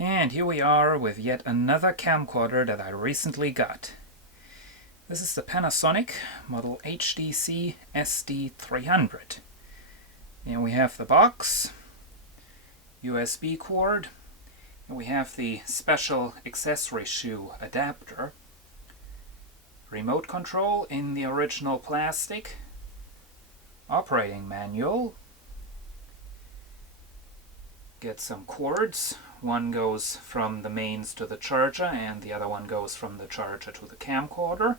And here we are with yet another camcorder that I recently got. This is the Panasonic model HDC-SD300. And we have the box, USB cord, and we have the special accessory shoe adapter, remote control in the original plastic, operating manual, get some cords. One goes from the mains to the charger and the other one goes from the charger to the camcorder.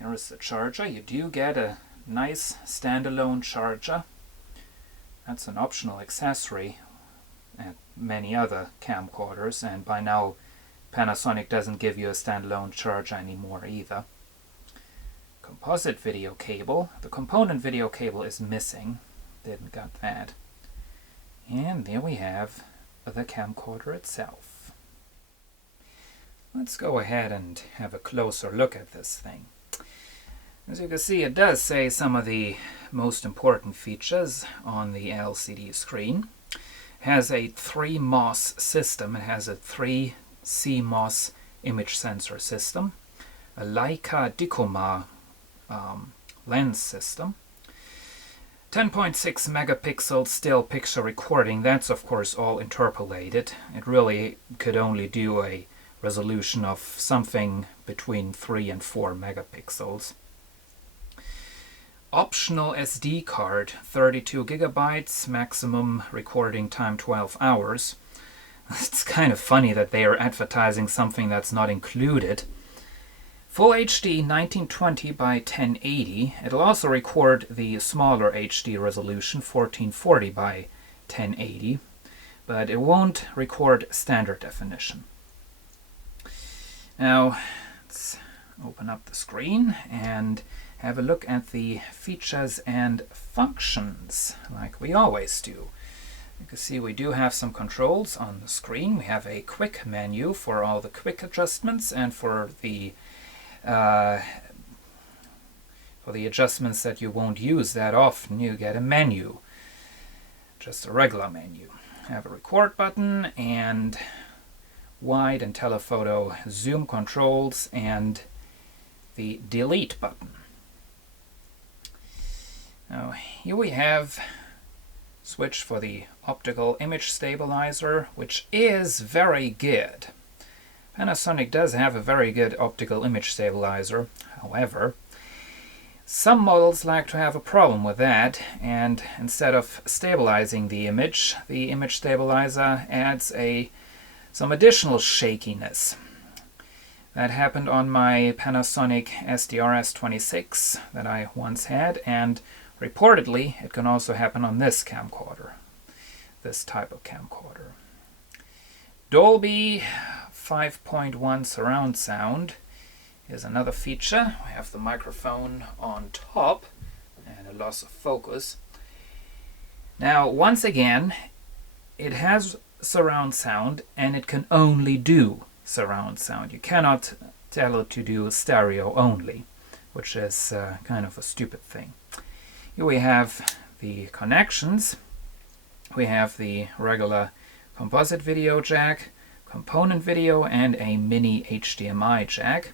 There is the charger. You do get a nice standalone charger. That's an optional accessory at many other camcorders, and by now Panasonic doesn't give you a standalone charger anymore either. Composite video cable. The component video cable is missing. Didn't got that. And there we have the camcorder itself. Let's go ahead and have a closer look at this thing. As you can see, it does say some of the most important features on the LCD screen. It has a 3 MOS system. It has a 3 CMOS image sensor system, a Leica Dicoma lens system, 10.6 megapixel still picture recording. That's of course all interpolated. It really could only do a resolution of something between 3 and 4 megapixels. Optional SD card, 32 gigabytes, maximum recording time 12 hours. It's kind of funny that they are advertising something that's not included. Full HD 1920 by 1080. It'll also record the smaller HD resolution 1440 by 1080, but it won't record standard definition. Now, let's open up the screen and have a look at the features and functions like we always do. You can see we do have some controls on the screen. We have a quick menu for all the quick adjustments, and for the adjustments that you won't use that often, you get a menu, just a regular menu. Have a record button and wide and telephoto zoom controls and the delete button. Now here we have switch for the optical image stabilizer, which is very good. Panasonic does have a very good optical image stabilizer. However, some models like to have a problem with that, and instead of stabilizing the image stabilizer adds some additional shakiness. That happened on my Panasonic SDR-S26 that I once had, and reportedly it can also happen on this camcorder, this type of camcorder. Dolby 5.1 surround sound is another feature. We have the microphone on top and a loss of focus. Now once again, it has surround sound and it can only do surround sound. You cannot tell it to do stereo only, which is kind of a stupid thing. Here we have the connections. We have the regular composite video jack, component video, and a mini HDMI jack.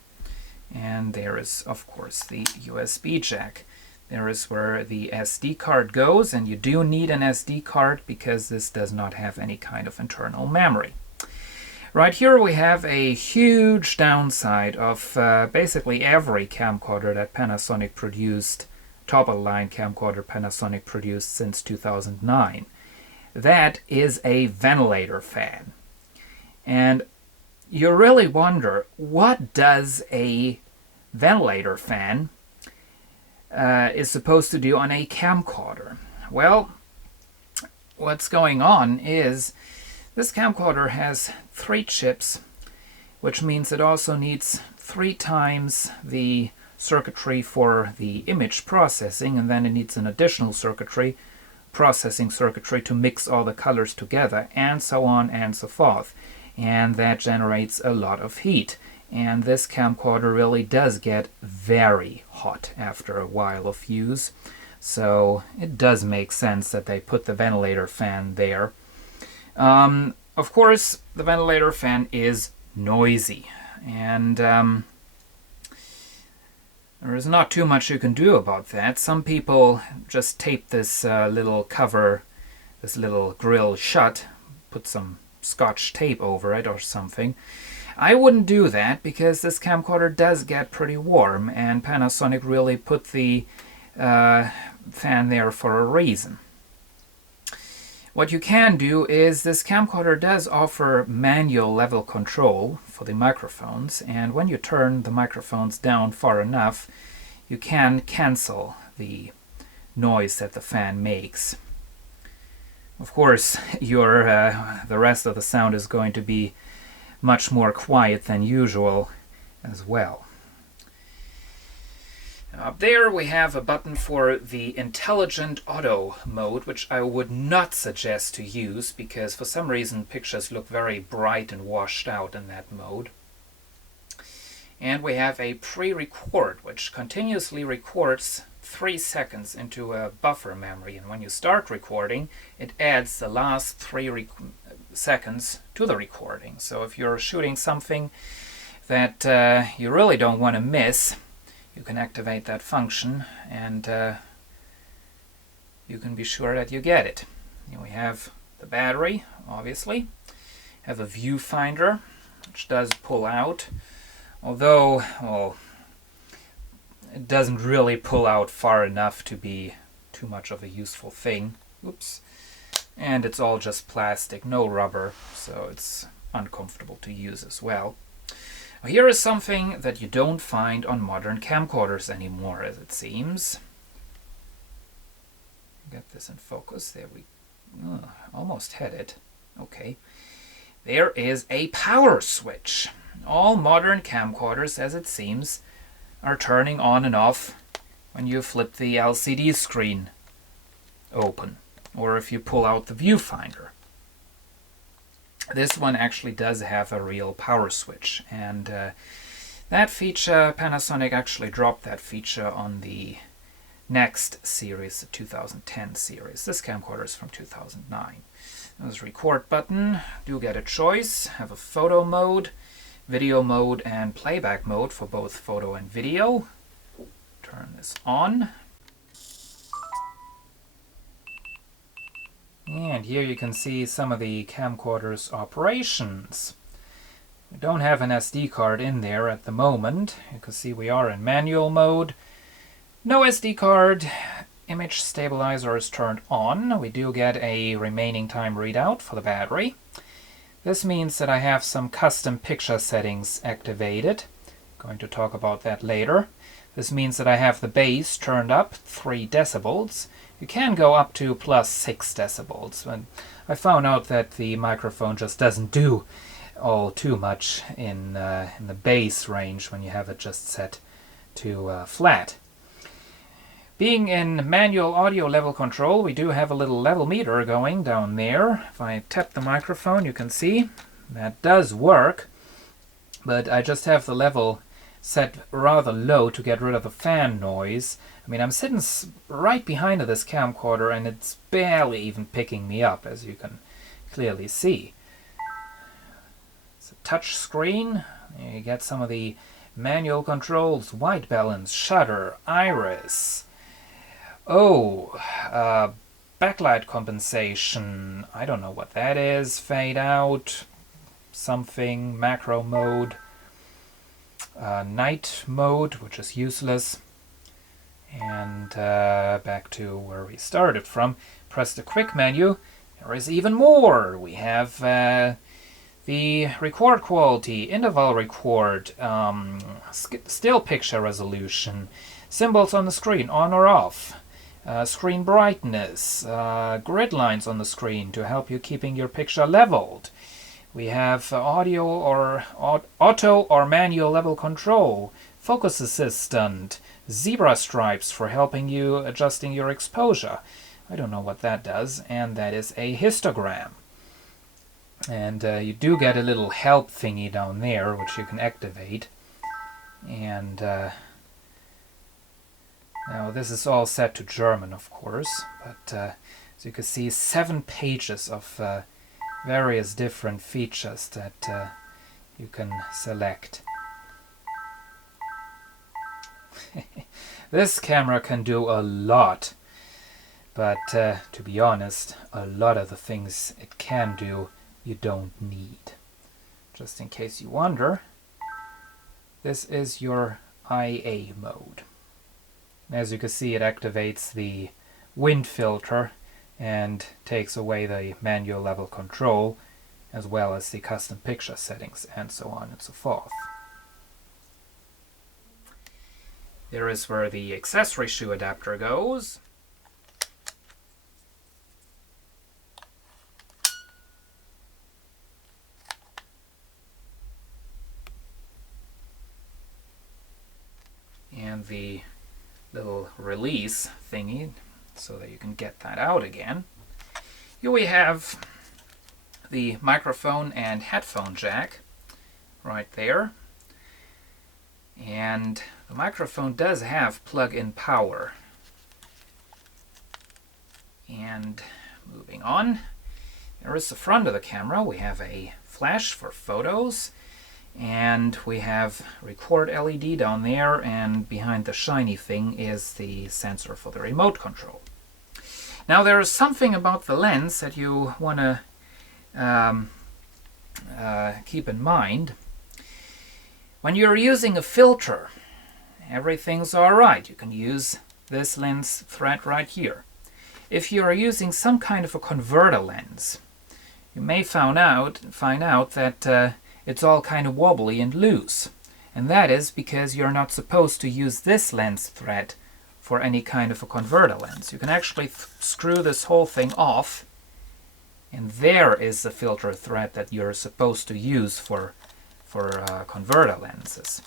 And there is of course the USB jack. There is where the SD card goes, and you do need an SD card because this does not have any kind of internal memory. Right here we have a huge downside of basically every camcorder that Panasonic produced, top-of-the-line camcorder Panasonic produced since 2009. That is a ventilator fan. And you really wonder, what does a ventilator fan is supposed to do on a camcorder? Well, what's going on is this camcorder has 3 chips, which means it also needs 3 times the circuitry for the image processing, and then it needs an additional processing circuitry to mix all the colors together, and so on and so forth. And that generates a lot of heat. And this camcorder really does get very hot after a while of use. So it does make sense that they put the ventilator fan there. of course, the ventilator fan is noisy, and there is not too much you can do about that. Some people just tape this little cover, this little grill shut, put some Scotch tape over it or something. I wouldn't do that because this camcorder does get pretty warm, and Panasonic really put the fan there for a reason. What you can do is this camcorder does offer manual level control for the microphones, and when you turn the microphones down far enough, you can cancel the noise that the fan makes. Of course, the rest of the sound is going to be much more quiet than usual as well. Up there we have a button for the intelligent auto mode, which I would not suggest to use because for some reason pictures look very bright and washed out in that mode. And we have a pre-record, which continuously records 3 seconds into a buffer memory, and when you start recording it adds the last 3 seconds to the recording. So if you're shooting something that you really don't want to miss, you can activate that function, and you can be sure that you get it. Here we have the battery, obviously. Have a viewfinder, which does pull out, although, well, it doesn't really pull out far enough to be too much of a useful thing. Oops. And it's all just plastic, no rubber, so it's uncomfortable to use as well. Here is something that you don't find on modern camcorders anymore, as it seems. Get this in focus. There we almost had it. Okay. There is a power switch. All modern camcorders, as it seems, are turning on and off when you flip the LCD screen open, or if you pull out the viewfinder. This one actually does have a real power switch, and that feature, Panasonic actually dropped that feature on the next series, the 2010 series. This camcorder is from 2009. There's a record button. Do get a choice. Have a photo mode, video mode, and playback mode for both photo and video. Turn this on. And here you can see some of the camcorder's operations. We don't have an SD card in there at the moment. You can see we are in manual mode. No SD card. Image stabilizer is turned on. We do get a remaining time readout for the battery. This means that I have some custom picture settings activated. Going to talk about that later. This means that I have the bass turned up 3 decibels. You can go up to plus 6 decibels. And I found out that the microphone just doesn't do all too much in the bass range when you have it just set to flat. Being in manual audio level control, we do have a little level meter going down there. If I tap the microphone, you can see that does work, but I just have the level set rather low to get rid of the fan noise. I mean, I'm sitting right behind this camcorder and it's barely even picking me up, as you can clearly see. It's a touch screen. You get some of the manual controls: white balance, shutter, iris. Backlight compensation. I don't know what that is. Fade out, something, macro mode. Night mode, which is useless. And back to where we started from. Press the quick menu. There is even more. We have the record quality, interval record, still picture resolution, symbols on the screen, on or off, screen brightness, grid lines on the screen to help you keeping your picture leveled. We have audio or auto or manual level control, focus assistant, zebra stripes for helping you adjusting your exposure. I don't know what that does, and that is a histogram. And you do get a little help thingy down there, which you can activate. And now this is all set to German, of course, but as you can see, 7 pages of various different features that you can select. This camera can do a lot, but to be honest, a lot of the things it can do you don't need. Just in case you wonder, this is your IA mode. As you can see, it activates the wind filter and takes away the manual level control, as well as the custom picture settings, and so on and so forth. There is where the accessory shoe adapter goes. And the little release thingy so that you can get that out again. Here we have the microphone and headphone jack right there. And the microphone does have plug-in power. And moving on, there is the front of the camera. We have a flash for photos, and we have record LED down there, and behind the shiny thing is the sensor for the remote control. Now there is something about the lens that you want to keep in mind. When you're using a filter, everything's alright. You can use this lens thread right here. If you are using some kind of a converter lens, you may find out that it's all kind of wobbly and loose. And that is because you're not supposed to use this lens thread for any kind of a converter lens. You can actually screw this whole thing off, and there is the filter thread that you're supposed to use for converter lenses.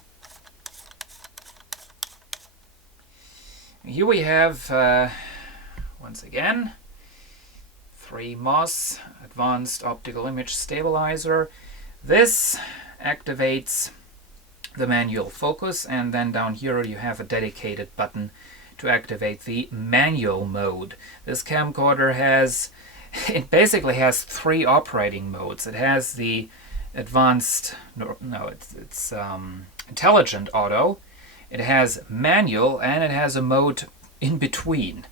Here we have, once again, 3 MOS Advanced Optical Image Stabilizer. This activates the manual focus, and then down here you have a dedicated button to activate the manual mode. This camcorder basically has 3 operating modes. It has the advanced, it's intelligent auto, it has manual, and it has a mode in between.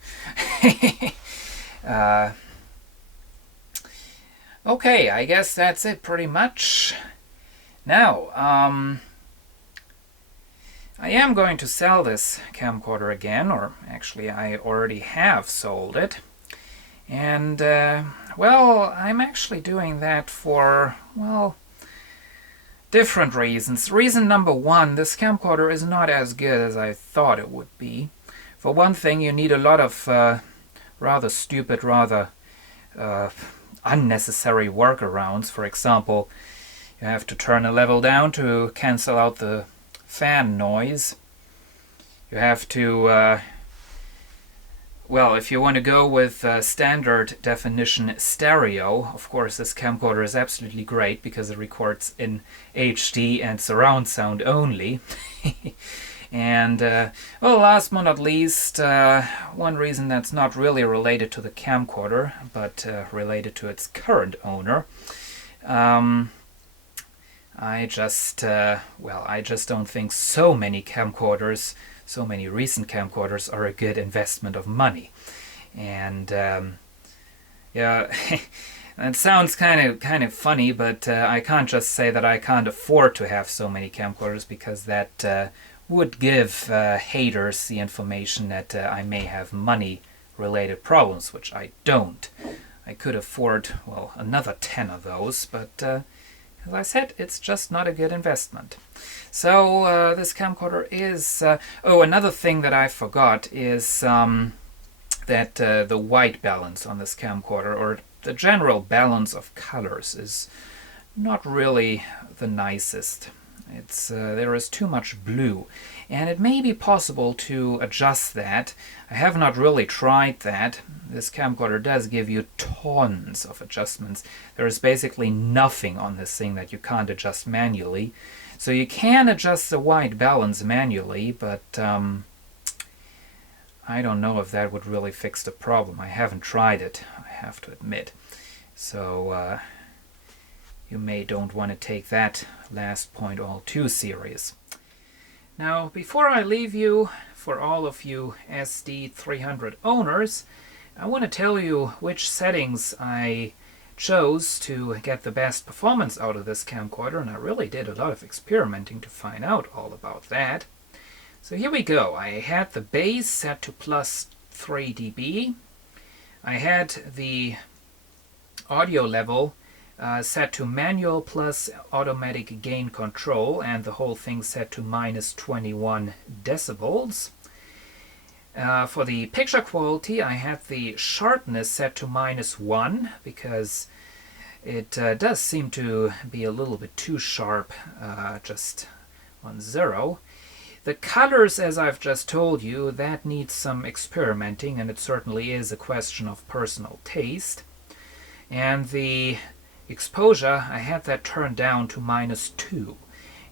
Okay, I guess that's it pretty much. Now, I am going to sell this camcorder again, or actually I already have sold it. And, well, I'm actually doing that for, well, different reasons. Reason number 1, this camcorder is not as good as I thought it would be. For one thing, you need a lot of rather stupid, rather unnecessary workarounds. For example, you have to turn a level down to cancel out the fan noise. You have to, well, if you want to go with standard definition stereo, of course this camcorder is absolutely great because it records in HD and surround sound only. And, well, last but not least, one reason that's not really related to the camcorder, but related to its current owner. I just don't think so many recent camcorders are a good investment of money. And, yeah, it sounds kind of funny, but I can't just say that I can't afford to have so many camcorders, because that would give haters the information that I may have money-related problems, which I don't. I could afford, well, another 10 of those, but as I said, it's just not a good investment. So this camcorder is... oh, another thing that I forgot is that the white balance on this camcorder, or the general balance of colors, is not really the nicest. It's there is too much blue, and it may be possible to adjust that. I have not really tried that. This camcorder does give you tons of adjustments. There is basically nothing on this thing that you can't adjust manually. So you can adjust the white balance manually, but I don't know if that would really fix the problem. I haven't tried it, I have to admit. So you may don't want to take that last point all too serious. Now, before I leave you, for all of you SD300 owners, I want to tell you which settings I chose to get the best performance out of this camcorder, and I really did a lot of experimenting to find out all about that. So here we go. I had the bass set to plus 3 dB. I had the audio level set to manual plus automatic gain control, and the whole thing set to minus 21 decibels. For the picture quality, I had the sharpness set to -1 because it does seem to be a little bit too sharp just on 0. The colors, as I've just told you, that needs some experimenting, and it certainly is a question of personal taste. And the exposure, I had that turned down to -2.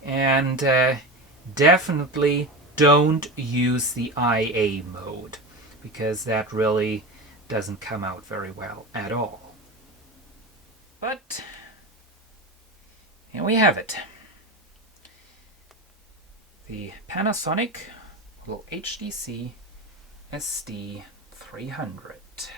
And definitely don't use the IA mode, because that really doesn't come out very well at all. But here we have it. The Panasonic HDC-SD300.